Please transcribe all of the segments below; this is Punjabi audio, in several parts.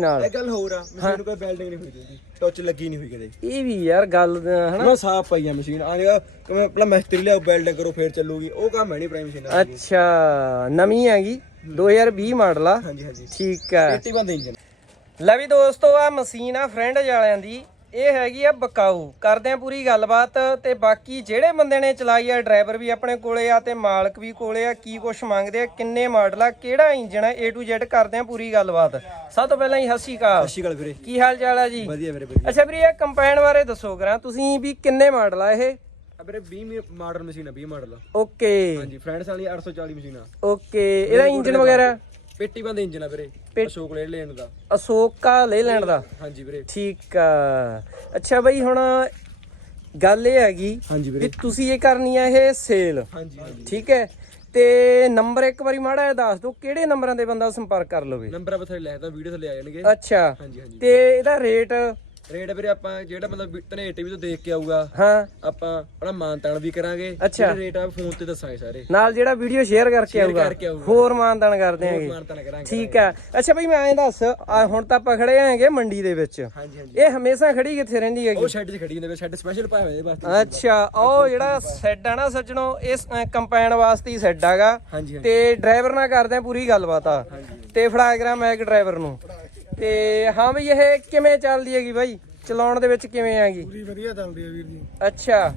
ਨਾਲ। ਇਹ ਗੱਲ ਹੋਰ ਆ ਮਸ਼ੀਨ ਨੂੰ ਕੋਈ ਵੈਲਡਿੰਗ ਨਹੀਂ ਹੋਈ ਟੱਚ ਲੱਗੀ ਨਹੀਂ ਹੋਈ ਕਦੇ। ਇਹ ਵੀ ਯਾਰ ਗੱਲ ਹਨਾ? ਹਨਾ ਸਾਫ਼ ਪਈ ਆ ਮਸ਼ੀਨ ਆ ਜਿਹੜਾ ਕਿਵੇਂ ਪਹਿਲਾਂ ਮਿਸਤਰੀ ਲਿਆਓ ਵੈਲਡਿੰਗ ਕਰੋ ਫੇਰ ਚੱਲੂਗੀ ਉਹ ਕੰਮ ਹੈ ਨਹੀਂ ਪ੍ਰਾਈਮ ਮਸ਼ੀਨ ਦਾ। ਅੱਛਾ ਨਵੀਂ ਹੈਗੀ 2020 ਮਾਡਲ ਆ। ਹਾਂਜੀ ਹਾਂਜੀ। ਠੀਕ ਆ। 80 ਬੰਦੇ ਇੰਜਨ ਲੈ ਵੀ ਦੋਸਤੋ ਆ ਮਸ਼ੀਨ ਆ ਫਰੈਂਡ ਵਾਲਿਆਂ ਦੀ। ਇਹ ਹੈਗੀ ਆ ਬਕਾਊ। ਕਰਦੇ ਆ ਪੂਰੀ ਗੱਲਬਾਤ ਤੇ ਬਾਕੀ ਜਿਹੜੇ ਬੰਦੇ ਨੇ ਚਲਾਈ ਆ ਡਰਾਈਵਰ ਵੀ ਆਪਣੇ ਕੋਲੇ ਆ ਤੇ ਮਾਲਕ ਵੀ ਕੋਲੇ ਆ ਕੀ ਕੁਛ ਮੰਗਦੇ ਆ ਕਿੰਨੇ ਮਾਡਲ ਆ ਕਿਹੜਾ ਇੰਜਨ ਆ A to Z ਕਰਦੇ ਆ ਪੂਰੀ ਗੱਲਬਾਤ। ਸਭ ਤੋਂ ਪਹਿਲਾਂ ਹੀ ਹੱਸੀ ਕਾ ਅੱਛੀ ਗੱਲ ਵੀਰੇ। ਕੀ ਹਾਲ ਚਾਲ ਆ ਜੀ? ਵਧੀਆ ਵੀਰੇ ਵਧੀਆ। ਅੱਛਾ ਵੀਰੇ ਇਹ ਕੰਪਾਈਨ ਬਾਰੇ ਦੱਸੋ ਕਰਾਂ। ਤੁਸੀਂ ਵੀ ਕਿੰਨੇ ਮਾਡਲ ਆ ਇਹ? ਆ ਵੀਰੇ 20 ਮਾਡਲ ਮਸ਼ੀਨ ਆ 20 ਮਾਡਲ ਓਕੇ। ਹਾਂਜੀ ਫਰੈਂਡਸ ਵਾਲੀ 840 ਮਸ਼ੀਨ ਆ। ਓਕੇ। ਇਹਦਾ ਇੰਜਨ ਵਗੈਰਾ? ਪੇਟੀ ਬੰਦ ਇੰਜਨ ਆ ਵੀਰੇ ਅਸ਼ੋਕ ਲੈ ਲੈਣ ਦਾ। ਅਸ਼ੋਕਾ ਲੈ ਲੈਣ ਦਾ? ਹਾਂਜੀ ਵੀਰੇ। ਠੀਕ ਆ। ਅੱਛਾ ਬਈ ਹੁਣ ਗੱਲ ਇਹ ਹੈਗੀ ਹਾਂਜੀ ਵੀ ਤੁਸੀਂ ਇਹ ਕਰਨੀ ਆ ਇਹ ਸੇਲ। ਹਾਂਜੀ ਹਾਂਜੀ। ਠੀਕ ਹੈ? ਤੇ ਨੰਬਰ ਇੱਕ ਵਾਰੀ ਮਾੜਾ ਜਿਹਾ ਦੱਸ ਦਿਓ ਕਿਹੜੇ ਨੰਬਰਾਂ ਤੇ ਬੰਦਾ ਸੰਪਰਕ ਕਰ ਲਵੇ? ਨੰਬਰ ਆਪਾਂ ਥੱਲੇ ਲਿਖਦਾ ਵੀਡੀਓ ਥੱਲੇ ਆ ਜਾਣਗੇ। ਅੱਛਾ। ਹਾਂਜੀ ਹਾਂਜੀ। ਤੇ ਇਹਦਾ ਰੇਟ ਰੇਟ ਵੀਰੇ ਆਪਾਂ ਜਿਹੜਾ ਮਤਲਬ ਤਨੇ ਟੀਵੀ ਤੋਂ ਦੇਖ ਕੇ ਆਊਗਾ। ਹਾਂ। ਆਪਾਂ ਆਪਣਾ ਮਾਨਤਾਨ ਵੀ ਕਰਾਂਗੇ। ਅੱਛਾ। ਜਿਹੜੇ ਰੇਟ ਆ ਫੋਨ ਤੇ ਦੱਸਾਂਗੇ ਸਾਰੇ। ਨਾਲ ਜਿਹੜਾ ਵੀਡੀਓ ਸ਼ੇਅਰ ਕਰਕੇ ਆਊਗਾ। ਹੋਰ ਮਾਨਦਾਨ ਕਰਦੇ ਆਂਗੇ ਮਾਨਤਾਨ ਕਰਾਂਗੇ ਠੀਕ ਆ। ਅੱਛਾ ਬਈ ਮੈਂ ਐਂ ਦੱਸ ਹੁਣ ਤਾਂ ਆਪਾਂ ਖੜੇ ਆਂਗੇ ਮੰਡੀ ਦੇ ਵਿੱਚ। ਹਾਂਜੀ ਹਾਂਜੀ। ਇਹ ਹਮੇਸ਼ਾ ਖੜੀ ਕਿੱਥੇ ਰਹਿੰਦੀ ਹੈਗੀ? ਉਹ ਸ਼ੈੱਡ 'ਚ ਖੜੀ ਹੁੰਦੇ ਸ਼ੈੱਡ ਸਪੈਸ਼ਲ ਪਾਇਆ ਹੋਇਆ ਵਾਸਤੇ ਅੱਛਾ ਉਹ ਜਿਹੜਾ ਸੈੱਡ ਆ ਨਾ ਸੱਜਣੋ ਇਸ ਕੰਪੈਨ ਵਾਸਤੇ ਹੀ ਸੈੱਡ ਹਾਂਜੀ ਤੇ ਡਰਾਈਵਰ ਨਾਲ ਕਰਦੇ ਆ ਪੂਰੀ ਗੱਲਬਾਤ ਆ। ਤੇ ਫੜਾ ਕਰਾਂ ਮੈਂ ਇੱਕ ਡਰਾਈਵਰ ਨੂੰ। ਤੇ ਹਾਂ ਬਈ ਇਹ ਕਿਵੇਂ ਚੱਲਦੀ ਹੈਗੀ ਬਾਈ? ਚਲਾਉਣ ਦੇ ਵਿੱਚ ਕਿਵੇਂ ਆਗੀ ਪੂਰੀ ਵਧੀਆ ਚੱਲਦੀ ਹੈ ਵੀਰ ਜੀ। ਅੱਛਾ।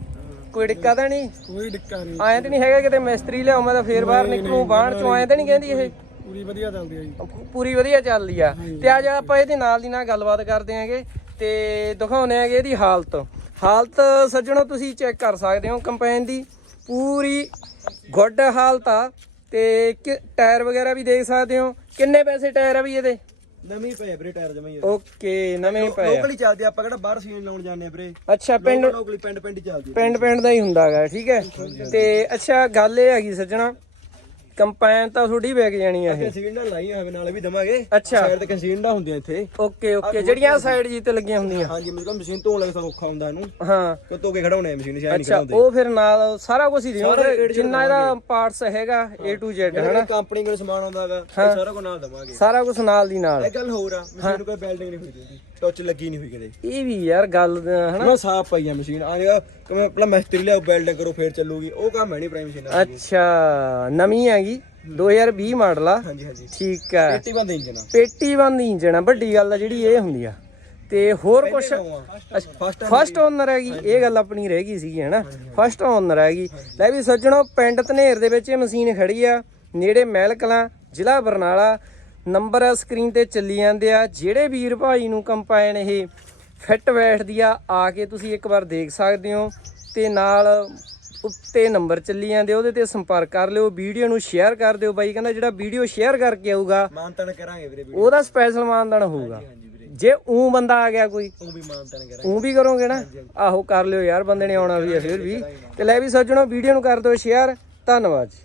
ਕੋਈ ਦਿੱਕਤ ਤਾਂ ਨਹੀਂ? ਕੋਈ ਡਿੱਕਾ ਨਹੀਂ। ਆਏ ਤਾਂ ਨਹੀਂ ਹੈਗਾ ਕਿਤੇ ਮਿਸਤਰੀ ਲਿਆਉ ਮੈਂ ਤਾਂ ਫੇਰ ਬਾਹਰ ਨਿਕਲੂ ਬਾਹਰ ਚੋਂ ਆਏ ਤਾਂ ਨਹੀਂ ਕਹਿੰਦੀ ਇਹ? ਪੂਰੀ ਵਧੀਆ ਚੱਲਦੀ ਹੈ ਜੀ। ਪੂਰੀ ਵਧੀਆ ਚੱਲਦੀ ਆ। ਤੇ ਅੱਜ ਆਪਾਂ ਇਹਦੇ ਨਾਲ ਦੀ ਨਾਲ ਗੱਲਬਾਤ ਕਰਦੇ ਆਂਗੇ ਤੇ ਦਿਖਾਉਨੇ ਆਂਗੇ ਇਹਦੀ ਹਾਲਤ। ਹਾਲਤ ਸੱਜਣੋ ਤੁਸੀਂ ਚੈੱਕ ਕਰ ਸਕਦੇ ਹੋ ਕੰਪੈਨ ਦੀ ਪੂਰੀ ਗੁੱਡ ਹਾਲਤ ਆ। ਤੇ ਟਾਇਰ ਵਗੈਰਾ ਵੀ ਦੇਖ ਸਕਦੇ ਹੋ। ਕਿੰਨੇ ਪੈਸੇ ਟਾਇਰ ਆ ਵੀ ਇਹਦੇ? ਨਵੀਂ ਪਏ ਵੀਰੇ ਟਾਇਰ ਜਮਾਈ ਓਕੇ ਨਵੇਂ ਪਏ ਆ। ਲੋਕਲੀ ਚੱਲਦੀ ਆ, ਆਪਾਂ ਕਿਹੜਾ ਬਾਹਰ ਸੀਨ ਲਾਉਣ ਜਾਂਦੇ ਆ ਵੀਰੇ। ਅੱਛਾ ਪਿੰਡ ਲੋਕਲੀ ਪਿੰਡ ਪਿੰਡ ਹੀ ਚੱਲਦੀ ਆ। ਪਿੰਡ ਪਿੰਡ ਦਾ ਹੀ ਹੁੰਦਾਗਾ ਠੀਕ ਹੈ। ਤੇ ਅੱਛਾ ਗੱਲ ਇਹ ਹੈਗੀ ਸੱਜਣਾ ਕੰਪੈਨ ਤਾਂ ਤੁਹਾਡੀ ਵਿਕ ਜਾਣੀ ਆ ਇਹ। ਕੰਸੀਲਡਾਂ ਲਾਈਆਂ ਹੋਵੇ ਨਾਲੇ ਵੀ ਦਵਾਂਗੇ। ਅੱਛਾ। ਸਾਈਡ ਤੇ ਕੰਸੀਲਡਾਂ ਹੁੰਦੀਆਂ ਇੱਥੇ। ਓਕੇ ਓਕੇ ਜਿਹੜੀਆਂ ਸਾਈਡ ਜੀ ਤੇ ਲੱਗੀਆਂ ਹੁੰਦੀਆਂ। ਹਾਂਜੀ ਮਤਲਬ ਮਸ਼ੀਨ ਧੋਣ ਲੱਗੇ ਸਾਨੂੰ ਔਖਾ ਹੁੰਦਾ ਇਹਨੂੰ। ਹਾਂ। ਕਿ ਧੋ ਕੇ ਖੜਾਉਣੇ ਮਸ਼ੀਨ ਸ਼ਾਇਦ ਨਹੀਂ ਅੱਛਾ ਉਹ ਫਿਰ ਨਾਲ ਸਾਰਾ ਕੁਝ ਹੀ ਦਿਓ ਜਿੰਨਾ ਇਹਦਾ ਪਾਰਟਸ ਹੈਗਾ A to Z ਹਨਾ? ਕੰਪਨੀ ਕੋਲ ਸਮਾਨ ਆਉਂਦਾਗਾ ਇਹ ਸਾਰਾ ਕੁਝ ਨਾਲ ਦਵਾਂਗੇ। ਸਾਰਾ ਕੁਝ ਨਾਲ ਦੀ ਨਾਲ। ਇਹ ਗੱਲ ਹੋਰ ਆ ਮਸ਼ੀਨ ਕੋਈ ਵੈਲਡਿੰਗ ਨਹੀਂ ਹੋਈ ਦੀ ਟੱਚ ਲੱਗੀ ਨਹੀਂ ਹੋਈ ਕਦੇ। ਇਹ ਵੀ ਯਾਰ ਗੱਲ ਹਨਾ? ਨਾ ਸਾਫ਼ ਪਈ ਆ ਮਸ਼ੀਨ ਆ ਜਿਹੜਾ ਕਿਵੇਂ ਪਹਿਲਾਂ ਮਿਸਤਰੀ ਲਿਆਓ ਵੈਲਡਿੰਗ ਕਰੋ ਫੇਰ ਚੱਲੂਗੀ ਉਹ ਕੰਮ ਹੈ ਨਹੀਂ ਪ੍ਰਾਈਮ ਮਸ਼ੀਨ ਅੱਛਾ ਨਵੀਂ ਹੈਗੀ 2020 ਮਾਡਲ ਆ। ਹਾਂਜੀ ਹਾਂਜੀ। ਠੀਕ ਆ। 80 ਬੰਦੇ ਇੰਜਨ ਆ। ਪੇਟੀ ਬੰਦ ਇੰਜਣ ਆ ਵੱਡੀ ਗੱਲ ਆ ਜਿਹੜੀ ਇਹ ਹੁੰਦੀ ਆ। ਤੇ ਹੋਰ ਕੁਝ ਫਸਟ ਫਸਟ ਓਨਰ ਹੈਗੀ। ਇਹ ਗੱਲ ਆਪਣੀ ਰਹਿ ਗਈ ਸੀਗੀ ਹੈਨਾ? ਫਸਟ ਓਨਰ ਹੈਗੀ। ਲੈ ਵੀ ਸੱਜਣੋ ਪਿੰਡ ਧਨੇਰ ਦੇ ਵਿੱਚ ਇਹ ਮਸ਼ੀਨ ਖੜੀ ਆ। ਨੇੜੇ ਮਹਿਲ ਕਲਾਂ ਜ਼ਿਲ੍ਹਾ ਬਰਨਾਲਾ। ਨੰਬਰ ਸਕਰੀਨ ਤੇ ਚੱਲੀ ਜਾਂਦੇ ਆ। ਜਿਹੜੇ ਵੀਰ ਭਾਈ ਨੂੰ ਕੰਪਾਈਨ ਇਹ ਫਿੱਟ ਬੈਠਦੀ ਆ ਆ ਕੇ ਤੁਸੀਂ ਇੱਕ ਵਾਰ ਦੇਖ ਸਕਦੇ ਹੋ। ਤੇ ਨਾਲ ਉੱਤੇ ਨੰਬਰ ਚੱਲੀ ਜਾਂਦੇ ਉਹਦੇ ਤੇ ਸੰਪਰਕ ਕਰ ਲਿਓ ਵੀਡੀਓ ਨੂੰ ਸ਼ੇਅਰ ਕਰ ਦਿਓ ਬਾਈ ਕਹਿੰਦਾ ਜਿਹੜਾ ਵੀਡੀਓ ਸ਼ੇਅਰ ਕਰਕੇ ਆਊਗਾ ਮਾਨਤਨ ਕਰਾਂਗੇ ਵੀਰੇ ਉਹਦਾ ਸਪੈਸ਼ਲ ਮਾਨਦਾਨ ਹੋਊਗਾ। ਜੇ ਉਂ ਬੰਦਾ ਆ ਗਿਆ ਕੋਈ ਉਹ ਵੀ ਮਾਨਤਨ ਕਰਾਂਗੇ। ਉਹ ਵੀ ਕਰੋਗੇ ਨਾ? ਆਹੋ ਕਰ ਲਿਓ ਯਾਰ ਬੰਦੇ ਨੇ ਆਉਣਾ ਵੀ ਹੈ ਫਿਰ ਵੀ। ਤੇ ਲੈ ਵੀ ਸੱਜਣੋ ਵੀਡੀਓ ਨੂੰ ਕਰ ਦਿਓ ਸ਼ੇਅਰ ਧੰਨਵਾਦ ਜੀ।